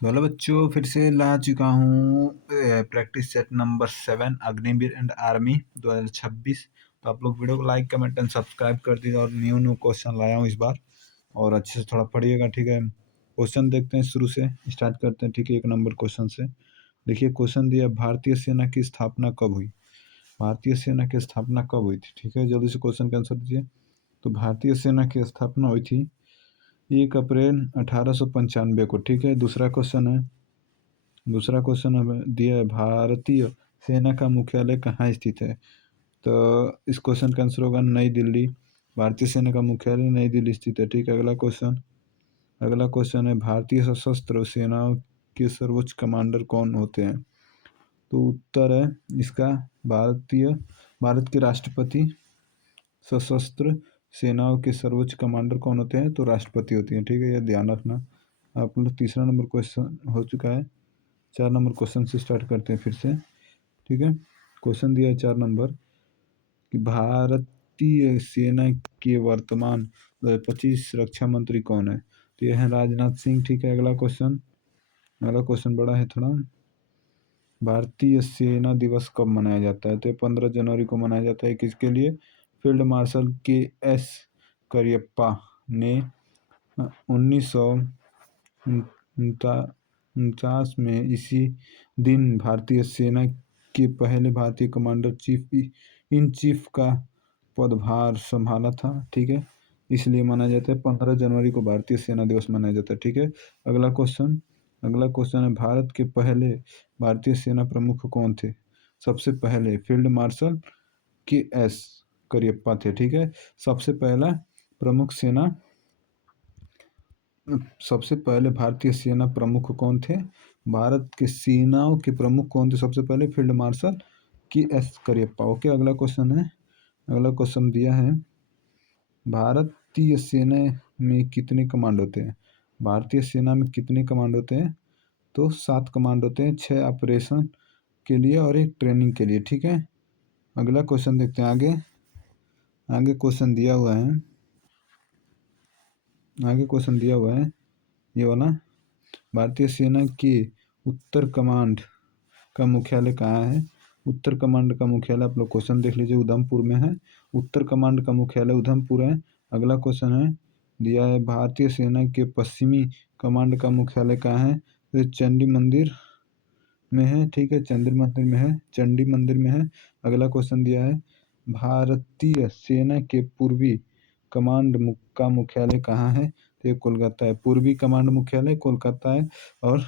तो हेलो बच्चों, फिर से ला चुका हूँ practice set number 7 Agniveer and army 2026। तो आप लोग वीडियो को लाइक कमेंट एंड सब्सक्राइब कर दीजिए और न्यू क्वेश्चन लाया हूँ इस बार, और अच्छे से थोड़ा पढ़िएगा, ठीक है। क्वेश्चन देखते हैं, शुरू से स्टार्ट करते हैं, ठीक है। 1 नंबर क्वेश्चन से देखिए। क्वेश्चन दिया, भारतीय सेना की स्थापना कब हुई? भारतीय सेना की स्थापना कब हुई थी? ठीक है, जल्दी से क्वेश्चन का आंसर दीजिए। तो भारतीय सेना की स्थापना हुई थी 1 अप्रैल 1895 को, ठीक है। दूसरा क्वेश्चन हमें दिया है, भारतीय सेना का मुख्यालय कहाँ स्थित है? तो इस क्वेश्चन का आंसर होगा नई दिल्ली। भारतीय सेना का मुख्यालय नई दिल्ली स्थित है, ठीक है। अगला क्वेश्चन है, भारतीय सशस्त्र सेनाओं के सर्वोच्च कमांडर कौन होते हैं? तो उत्तर है इसका भारत के राष्ट्रपति। सशस्त्र सेनाओं के सर्वोच्च कमांडर कौन होते हैं? तो राष्ट्रपति होती हैं, ठीक है, यह ध्यान रखना। आप लोग 3 नंबर क्वेश्चन हो चुका है। 4 नंबर क्वेश्चन से स्टार्ट करते हैं फिर से, ठीक है। क्वेश्चन दिया है 4 नंबर कि भारतीय सेना के वर्तमान 2025 रक्षा मंत्री कौन है? तो यह है राजनाथ सिंह, ठीक है। अगला क्वेश्चन बड़ा है थोड़ा। भारतीय सेना दिवस कब मनाया जाता है? तो 15 जनवरी को मनाया जाता है। किसके लिए? Field marshal KS. करियप्पा ने 1949 में इसी दिन भारतीय सेना के पहले भारतीय कमांडर इन चीफ का पदभार संभाला था, ठीक है। इसलिए माना जाता है 15 जनवरी को भारतीय सेना दिवस मनाया जाता है, ठीक है। अगला क्वेश्चन है, भारत के पहले भारतीय सेना प्रमुख कौन थे? सबसे पहले फील्ड मार्शल के.एस. करियप्पा थे, ठीक है। सबसे पहला प्रमुख सेना सबसे पहले भारतीय सेना प्रमुख कौन थे? भारत के सेनाओं के प्रमुख कौन थे सबसे पहले? Field marshal KS. Cariappa, okay. अगला क्वेश्चन दिया है, भारतीय सेना में कितने कमांड होते हैं? भारतीय सेना में कितने कमांड होते हैं? तो 7 कमांड होते हैं, 6 ऑपरेशन के लिए और 1 ट्रेनिंग के लिए, ठीक है। अगला क्वेश्चन देखते हैं। आगे क्वेश्चन दिया हुआ है ये वाला, भारतीय सेना के उत्तर कमांड का मुख्यालय कहाँ है? उत्तर कमांड का मुख्यालय आप लोग क्वेश्चन देख लीजिए, उधमपुर में है। उत्तर कमांड का मुख्यालय उधमपुर है। अगला क्वेश्चन है दिया है, भारतीय सेना के पश्चिमी कमांड का मुख्यालय कहाँ है? तो चंडी मंदिर में है, ठीक है। चंडी मंदिर में है। अगला क्वेश्चन दिया है, भारतीय सेना के पूर्वी कमांड का मुख्यालय कहाँ है? तो ये कोलकाता है। पूर्वी कमांड मुख्यालय कोलकाता है, और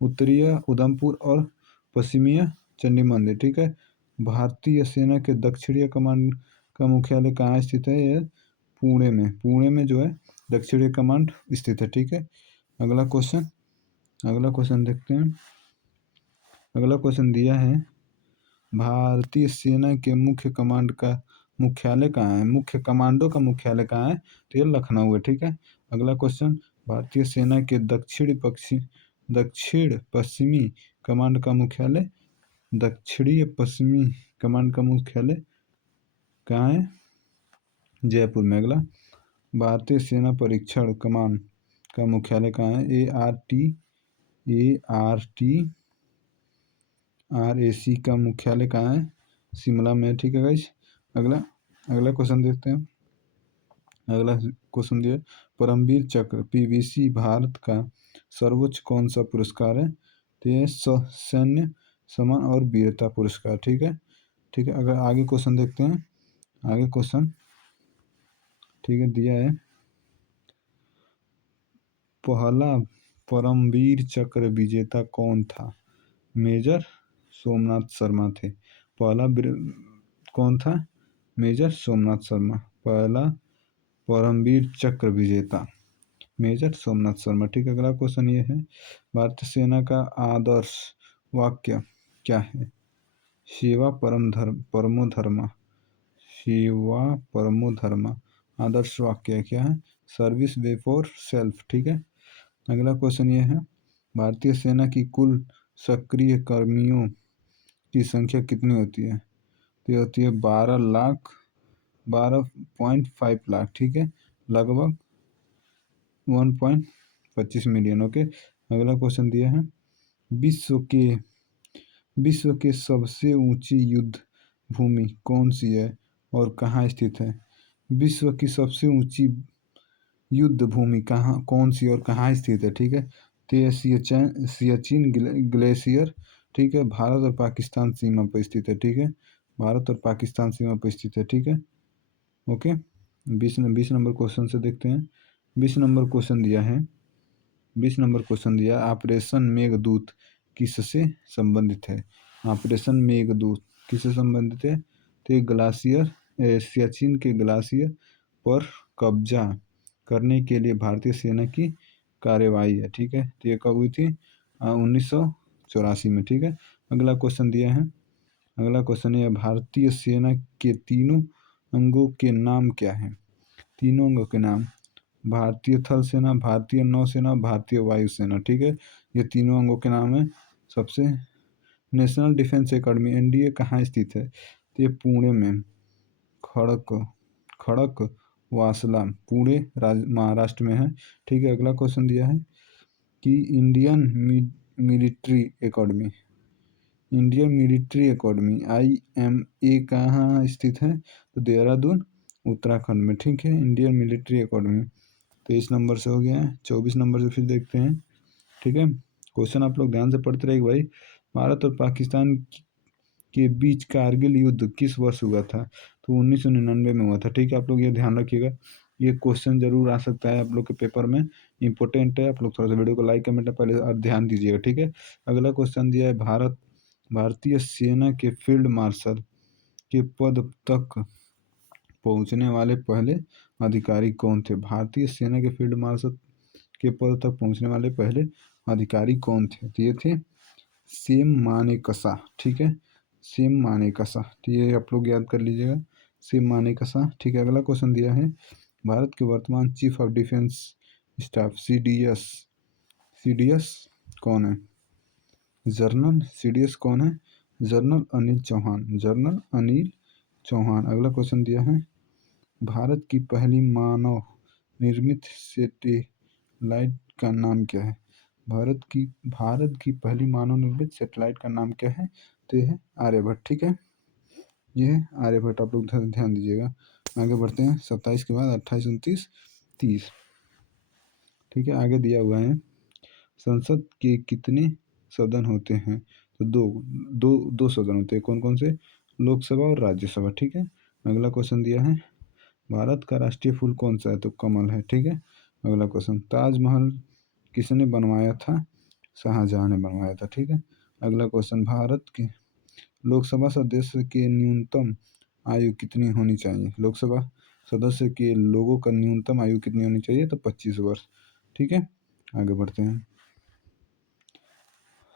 उत्तरीय उधमपुर और पश्चिमीय चंडी मंदिर, ठीक है। भारतीय सेना के दक्षिणीय कमांड का मुख्यालय कहाँ स्थित है? यह पुणे में जो है दक्षिणीय कमांड स्थित है, ठीक है। अगला क्वेश्चन देखते हैं। अगला क्वेश्चन दिया है, भारतीय सेना के मुख्य कमांड का मुख्यालय कहाँ है? मुख्य कमांडो का मुख्यालय कहाँ है? तो ये लखनऊ है, ठीक है। अगला क्वेश्चन, भारतीय सेना के दक्षिण पश्चिमी कमांड का मुख्यालय कहाँ है? जयपुर में। अगला, भारतीय सेना परीक्षण कमान का मुख्यालय कहाँ है? ARTAC का मुख्यालय कहाँ है? शिमला में, ठीक है गाइस। अगला क्वेश्चन देखते हैं। अगला क्वेश्चन दिया, परमवीर चक्र PVC भारत का सर्वोच्च कौन सा पुरस्कार है? तो ये सैन्य सम्मान और वीरता पुरस्कार, ठीक है। अगर आगे क्वेश्चन देखते हैं। आगे क्वेश्चन, ठीक है, दिया है, पहला परमवीर चक्र विजेता कौन था? मेजर सोमनाथ शर्मा थे। कौन था? मेजर सोमनाथ शर्मा, पहला परमवीर चक्र विजेता मेजर सोमनाथ शर्मा, ठीक है। अगला क्वेश्चन ये है, भारतीय सेना का आदर्श वाक्य क्या है? सेवा परमो धर्मा। आदर्श वाक्य क्या है? सर्विस बिफोर सेल्फ, ठीक है। अगला क्वेश्चन ये है, भारतीय सेना की कुल सक्रिय कर्मियों की संख्या कितनी होती है? तो ये होती है 12.5 लाख, ठीक है, लगभग 1.25 मिलियन, ओके। अगला क्वेश्चन दिया है, विश्व के विश्व के सबसे ऊंची युद्ध भूमि कौन सी है और कहाँ स्थित है? विश्व की सबसे ऊंची युद्ध भूमि कहाँ कौन सी और कहाँ स्थित है? ठीक है, तो ये सियाचिन ग्लेशियर, ठीक है, भारत और पाकिस्तान सीमा पर स्थित है। ठीक है, भारत और पाकिस्तान सीमा पर स्थित है। ठीक है, ओके। 20 नंबर क्वेश्चन से देखते हैं। 20 नंबर क्वेश्चन दिया, ऑपरेशन मेघदूत किससे संबंधित है? ऑपरेशन मेघदूत किससे संबंधित है? तो ग्लाशियर सियाचिन के ग्लाशियर पर कब्जा करने के लिए भारतीय सेना की कार्यवाही है। ठीक है, तो ये कब हुई थी? 1984 में। ठीक है, अगला क्वेश्चन दिया है, अगला क्वेश्चन है, भारतीय सेना के तीनों अंगों के नाम क्या हैं? तीनों अंगों के नाम, भारतीय थल सेना, भारतीय नौसेना, भारतीय वायुसेना। ठीक है, ये तीनों अंगों के नाम है। सबसे नेशनल डिफेंस एकेडमी एनडीए कहाँ स्थित है? तो ये पुणे में, खड़क खड़क वासला, पुणे महाराष्ट्र में है। ठीक है, अगला क्वेश्चन दिया है कि इंडियन मिलिट्री एकेडमी IMA कहाँ स्थित है? तो देहरादून उत्तराखंड में। ठीक है, इंडियन मिलिट्री एकेडमी। 23 नंबर से हो गया है। 24 नंबर से फिर देखते हैं। ठीक है, क्वेश्चन आप लोग ध्यान से पढ़ते रहिए भाई। भारत और पाकिस्तान के बीच कारगिल युद्ध किस वर्ष हुआ था? तो 1999 में हुआ था। ठीक है, आप लोग ये ध्यान रखिएगा, ये क्वेश्चन जरूर आ सकता है आप लोग के पेपर में, इंपॉर्टेंट है। आप लोग थोड़ा सा वीडियो को लाइक कमेंट पहले और ध्यान दीजिएगा। ठीक है, अगला क्वेश्चन दिया है, भारतीय सेना के फील्ड मार्शल के पद तक पहुंचने वाले पहले अधिकारी कौन थे? भारतीय सेना के फील्ड मार्शल के पद तक पहुंचने वाले पहले अधिकारी कौन थे? तो ये थे सेम मानेकशा। ठीक है, सेम मानेकशा, तो ये आप लोग याद कर लीजिएगा, सेम मानेकशा। ठीक है, अगला क्वेश्चन दिया है, भारत के वर्तमान chief of defence staff CDS कौन है? जनरल CDS कौन है? General Anil Chauhan, general Anil Chauhan. अगला क्वेश्चन दिया है, भारत की पहली मानव निर्मित सैटेलाइट का नाम क्या है? भारत की पहली मानव निर्मित सैटेलाइट का नाम क्या है? तो यह है आर्यभट्ट। ठीक है, ये है आर्यभट्ट, आप लोग ध्यान दीजिएगा। आगे बढ़ते हैं, 27 के बाद 28, 29, 30। ठीक है, आगे दिया हुआ है, संसद के कितने सदन होते हैं? तो दो सदन होते हैं। कौन कौन से? लोकसभा और राज्यसभा। ठीक है, अगला क्वेश्चन दिया है, भारत का राष्ट्रीय फूल कौन सा है? तो कमल है। ठीक है, अगला क्वेश्चन, ताजमहल किसने बनवाया था? शाहजहां ने बनवाया था। ठीक है, अगला क्वेश्चन, भारत के लोकसभा सदस्य की न्यूनतम आयु कितनी होनी चाहिए? लोकसभा सदस्य के लोगों का न्यूनतम आयु कितनी होनी चाहिए? तो 25 वर्ष। ठीक है, आगे बढ़ते हैं,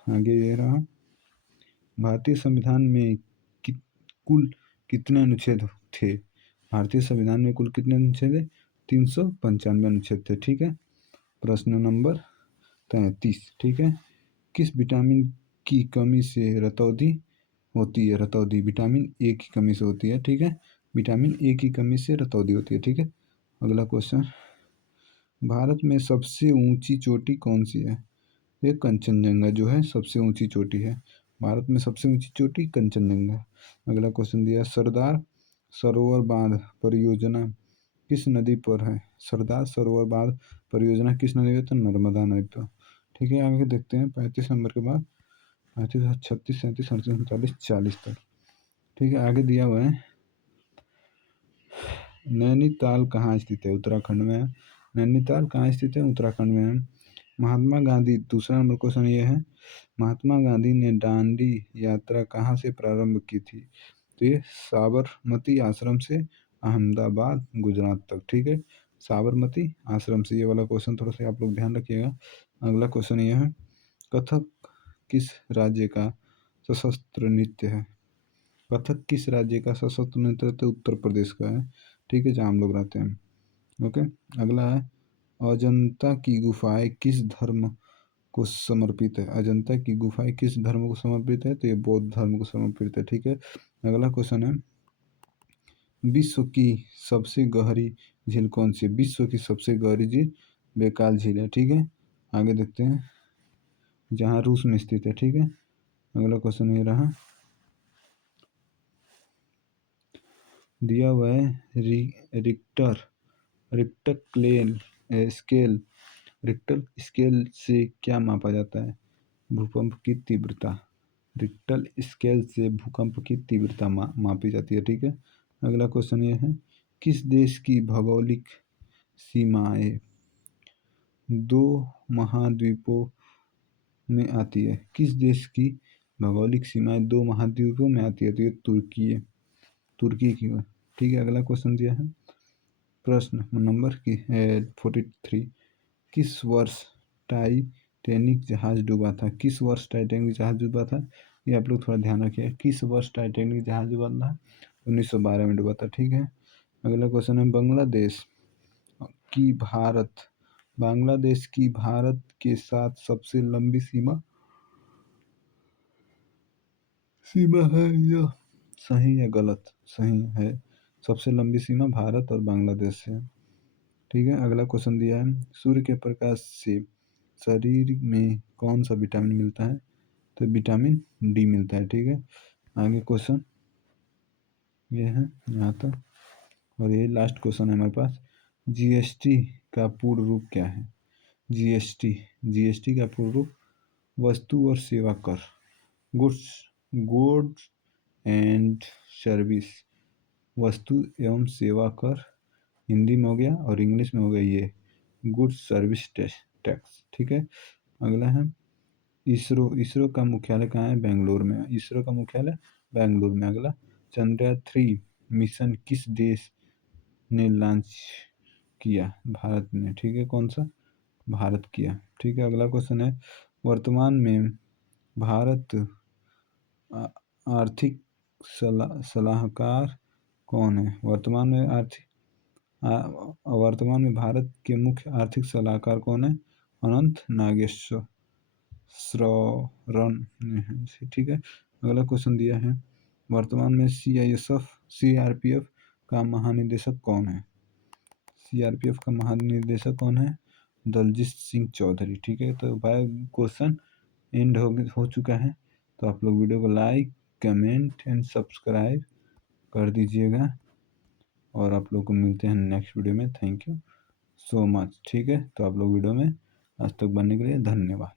आगे ये रहा, भारतीय संविधान में कुल कितने अनुच्छेद थे? भारतीय संविधान में कुल कितने अनुच्छेद थे? 395 अनुच्छेद थे। ठीक है, प्रश्न नंबर 33। ठीक है, किस विटामिन की कमी से रतौंधी होती है? रतौंधी विटामिन ए की कमी से होती है। ठीक है, विटामिन ए की कमी से रतौंधी होती है। ठीक है, अगला क्वेश्चन, भारत में सबसे ऊंची चोटी कौन सी है? ये कंचनजंगा जो है सबसे ऊंची चोटी है। भारत में सबसे ऊंची चोटी कंचनजंगा। अगला क्वेश्चन दिया, सरदार सरोवर बांध परियोजना किस नदी पर है? सरदार सरोवर बांध परियोजना किस नदी पर? तो नर्मदा नदी पर। ठीक है, आगे देखते हैं 35 नंबर के बाद 35, 36, 37, 38, 39, 40 तक। ठीक है, आगे दिया हुआ है, नैनीताल कहाँ स्थित है? उत्तराखंड में है। नैनीताल कहाँ स्थित है? उत्तराखंड में है। महात्मा गांधी, दूसरा नंबर क्वेश्चन ये है, महात्मा गांधी ने दांडी यात्रा कहाँ से प्रारंभ की थी? तो ये साबरमती आश्रम से अहमदाबाद गुजरात तक। ठीक है, साबरमती आश्रम से। ये वाला क्वेश्चन थोड़ा सा आप लोग ध्यान रखिएगा। अगला क्वेश्चन ये है, कथक किस राज्य का सशस्त्र नृत्य है? कथक किस राज्य का सशस्त्र नृत्य है? तो उत्तर प्रदेश का है। ठीक है, जहाँ हम लोग रहते हैं। ओके, अगला है, अजंता की गुफाएं किस धर्म को समर्पित है? अजंता की गुफाएं किस धर्म को समर्पित है? तो ये बौद्ध धर्म को समर्पित है। ठीक है, अगला क्वेश्चन है, विश्व की सबसे गहरी झील कौन सी है? विश्व की सबसे गहरी झील बैकाल झील है। ठीक है, आगे देखते हैं, जहाँ रूस में स्थित है। ठीक है, अगला क्वेश्चन ये रहा, दिया हुआ है Richter Richter scale Richter scale से क्या मापा जाता है? भूकंप की तीव्रता। रिक्टर स्केल से भूकंप की तीव्रता मापी जाती है। ठीक है, अगला क्वेश्चन ये है, किस देश की भौगोलिक सीमाएं दो महाद्वीपों में आती है? किस देश की भौगोलिक सीमाएं दो महाद्वीपों में आती है? तो ये तुर्की की है। ठीक है, अगला क्वेश्चन दिया है, प्रश्न नंबर की 43, किस वर्ष टाइटैनिक जहाज डूबा था? किस वर्ष टाइटैनिक जहाज डूबा था? ये आप लोग थोड़ा ध्यान रखिए, किस वर्ष टाइटैनिक जहाज डूबा था? 1912 में डूबा था। ठीक है, अगला क्वेश्चन है, की भारत बांग्लादेश की भारत के साथ सबसे लंबी सीमा है या सही या गलत? सही है, सबसे लंबी सीमा भारत और बांग्लादेश है। ठीक है, अगला क्वेश्चन दिया है, सूर्य के प्रकाश से शरीर में कौन सा विटामिन मिलता है? तो विटामिन डी मिलता है। ठीक है, आगे क्वेश्चन ये है यहाँ तक, और ये लास्ट क्वेश्चन है हमारे पास, जीएसटी का पूर्ण रूप क्या है? जीएसटी का पूर्ण रूप वस्तु और सेवा कर, गुड्स गुड्स एंड सर्विस, वस्तु एवं सेवा कर हिंदी में हो गया, और इंग्लिश में हो गया ये गुड्स सर्विस टैक्स। ठीक है, अगला है, इसरो का मुख्यालय कहाँ है? बेंगलुरु में। इसरो का मुख्यालय बेंगलुरु में। अगला, चंद्रयान-3 मिशन किस देश ने लॉन्च किया? भारत ने। ठीक है, कौन सा? भारत किया। ठीक है, अगला क्वेश्चन है, वर्तमान में भारत आर्थिक सलाहकार कौन है? वर्तमान में भारत के मुख्य आर्थिक सलाहकार कौन है? अनंत नागेश्वरन है। ठीक है, अगला क्वेश्चन दिया है, वर्तमान में सीआरपीएफ का महानिदेशक कौन है? सीआरपीएफ का महानिदेशक कौन है? दलजीत सिंह चौधरी। ठीक है, तो भाई क्वेश्चन एंड हो चुका है, तो आप लोग वीडियो को लाइक कमेंट एंड सब्सक्राइब कर दीजिएगा, और आप लोग को मिलते हैं नेक्स्ट वीडियो में। Thank you so much. ठीक है, तो आप लोग वीडियो में आज तक बनने के लिए धन्यवाद।